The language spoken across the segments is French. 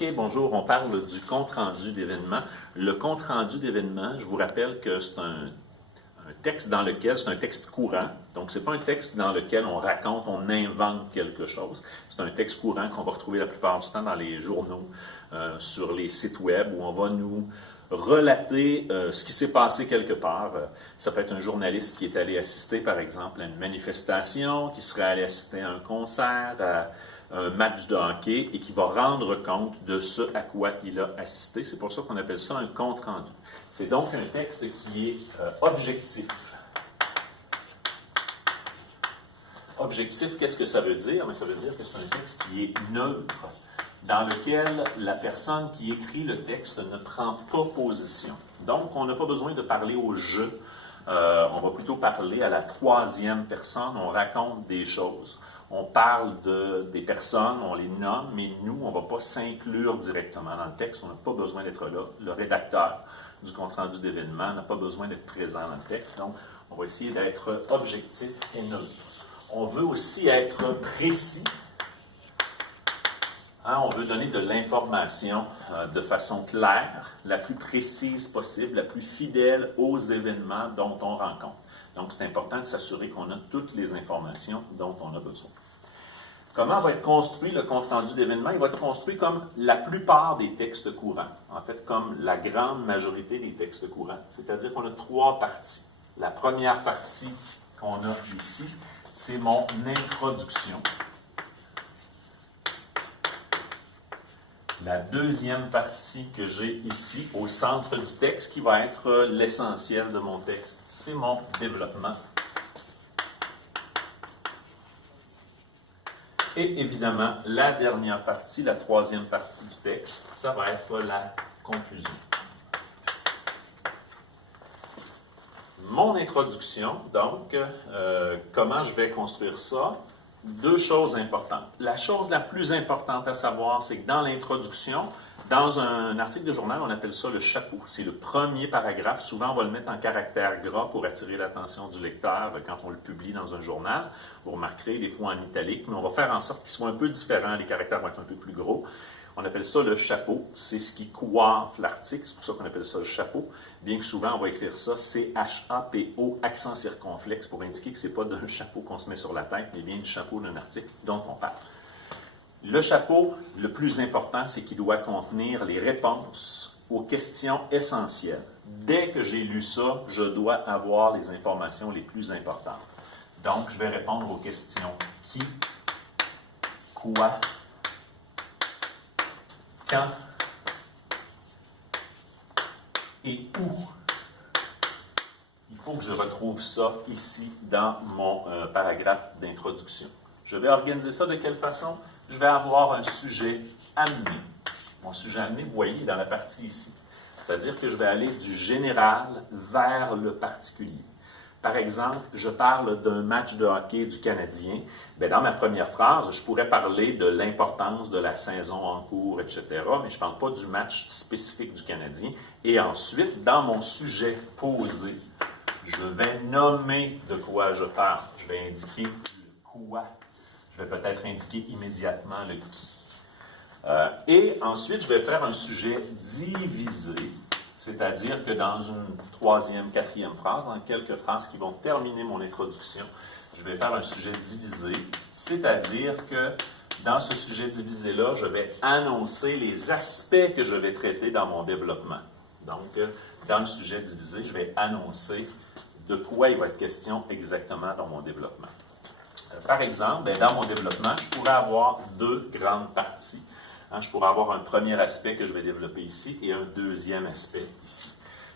OK, bonjour, on parle du compte-rendu d'événement. Le compte-rendu d'événement, je vous rappelle que c'est un texte dans lequel, c'est un texte courant, donc c'est pas un texte dans lequel on raconte, on invente quelque chose. C'est un texte courant qu'on va retrouver la plupart du temps dans les journaux, sur les sites web, où on va nous relater ce qui s'est passé quelque part. Ça peut être un journaliste qui est allé assister, par exemple, à une manifestation, qui serait allé assister à un concert, à un match de hockey, et qui va rendre compte de ce à quoi il a assisté. C'est pour ça qu'on appelle ça un compte-rendu. C'est donc un texte qui est objectif. Objectif, qu'est-ce que ça veut dire? Ça veut dire que c'est un texte qui est neutre, dans lequel la personne qui écrit le texte ne prend pas position. Donc, on n'a pas besoin de parler au « je ». On va plutôt parler à la troisième personne. On raconte des choses. On parle des personnes, on les nomme, mais nous, on ne va pas s'inclure directement dans le texte. On n'a pas besoin d'être là. Le rédacteur du compte-rendu d'événement n'a pas besoin d'être présent dans le texte. Donc, on va essayer d'être objectif et neutre. On veut aussi être précis. On veut donner de l'information de façon claire, la plus précise possible, la plus fidèle aux événements dont on rencontre. Donc, c'est important de s'assurer qu'on a toutes les informations dont on a besoin. Comment va être construit le compte-rendu d'événement? Il va être construit comme la plupart des textes courants, en fait, comme la grande majorité des textes courants. C'est-à-dire qu'on a trois parties. La première partie qu'on a ici, c'est mon introduction. La deuxième partie que j'ai ici, au centre du texte, qui va être l'essentiel de mon texte, c'est mon développement. Et évidemment, la dernière partie, la troisième partie du texte, ça va être la conclusion. Mon introduction, donc, comment je vais construire ça? Deux choses importantes. La chose la plus importante à savoir, c'est que dans l'introduction, dans un article de journal, on appelle ça le chapeau. C'est le premier paragraphe. Souvent, on va le mettre en caractère gras pour attirer l'attention du lecteur quand on le publie dans un journal. Vous remarquerez, des fois en italique, mais on va faire en sorte qu'ils soient un peu différents. Les caractères vont être un peu plus gros. On appelle ça le chapeau. C'est ce qui coiffe l'article. C'est pour ça qu'on appelle ça le chapeau. Bien que souvent, on va écrire ça C-H-A-P-O, accent circonflexe, pour indiquer que ce n'est pas d'un chapeau qu'on se met sur la tête, mais bien du chapeau d'un article dont on parle. Le chapeau, le plus important, c'est qu'il doit contenir les réponses aux questions essentielles. Dès que j'ai lu ça, je dois avoir les informations les plus importantes. Donc, je vais répondre aux questions qui, quoi, quand et où. Il faut que je retrouve ça ici dans mon paragraphe d'introduction. Je vais organiser ça de quelle façon? Je vais avoir un sujet amené. Mon sujet amené, vous voyez, dans la partie ici. C'est-à-dire que je vais aller du général vers le particulier. Par exemple, je parle d'un match de hockey du Canadien. Bien, dans ma première phrase, je pourrais parler de l'importance de la saison en cours, etc., mais je ne parle pas du match spécifique du Canadien. Et ensuite, dans mon sujet posé, je vais nommer de quoi je parle. Je vais indiquer le quoi. Je vais peut-être indiquer immédiatement le qui. Et ensuite, je vais faire un sujet divisé. C'est-à-dire que dans une troisième, quatrième phrase, dans quelques phrases qui vont terminer mon introduction, je vais faire un sujet divisé, c'est-à-dire que dans ce sujet divisé-là, je vais annoncer les aspects que je vais traiter dans mon développement. Donc, dans le sujet divisé, je vais annoncer de quoi il va être question exactement dans mon développement. Par exemple, dans mon développement, je pourrais avoir deux grandes parties. Je pourrais avoir un premier aspect que je vais développer ici et un deuxième aspect ici.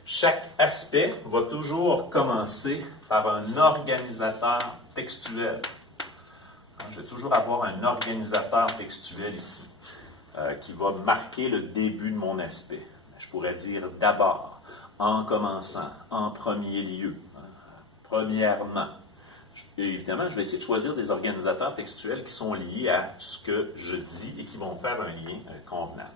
Chaque aspect va toujours commencer par un organisateur textuel. Je vais toujours avoir un organisateur textuel ici qui va marquer le début de mon aspect. Je pourrais dire d'abord, en commençant, en premier lieu, premièrement. Et évidemment, je vais essayer de choisir des organisateurs textuels qui sont liés à ce que je dis et qui vont faire un lien convenable.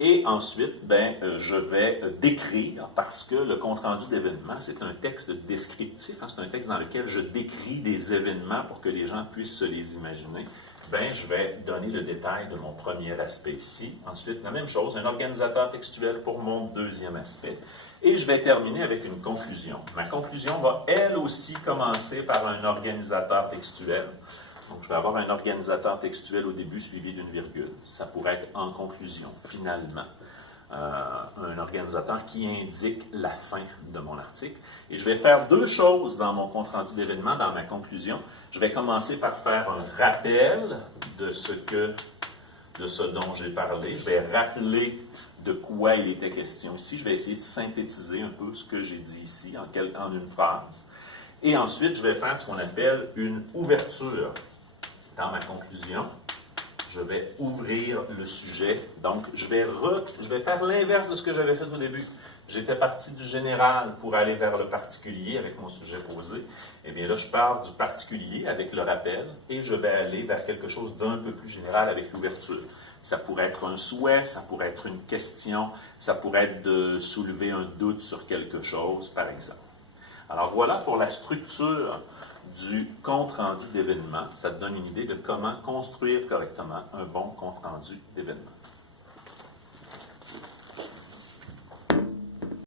Et ensuite, je vais décrire, parce que le compte-rendu d'événements, c'est un texte descriptif, c'est un texte dans lequel je décris des événements pour que les gens puissent se les imaginer. ben, je vais donner le détail de mon premier aspect ici. Ensuite, la même chose, un organisateur textuel pour mon deuxième aspect. Et je vais terminer avec une conclusion. Ma conclusion va, elle aussi, commencer par un organisateur textuel. Donc, je vais avoir un organisateur textuel au début suivi d'une virgule. Ça pourrait être en conclusion, finalement. Un organisateur qui indique la fin de mon article. Et je vais faire deux choses dans mon compte-rendu d'événement, dans ma conclusion. Je vais commencer par faire un rappel de ce dont j'ai parlé. Je vais rappeler de quoi il était question ici. Je vais essayer de synthétiser un peu ce que j'ai dit ici en une phrase. Et ensuite, je vais faire ce qu'on appelle une ouverture. Dans ma conclusion, je vais ouvrir le sujet. Donc, je vais faire l'inverse de ce que j'avais fait au début. J'étais parti du général pour aller vers le particulier avec mon sujet posé. Eh bien là, je pars du particulier avec le rappel et je vais aller vers quelque chose d'un peu plus général avec l'ouverture. Ça pourrait être un souhait, ça pourrait être une question, ça pourrait être de soulever un doute sur quelque chose, par exemple. Alors voilà pour la structure du compte-rendu d'événement. Ça te donne une idée de comment construire correctement un bon compte-rendu d'événement.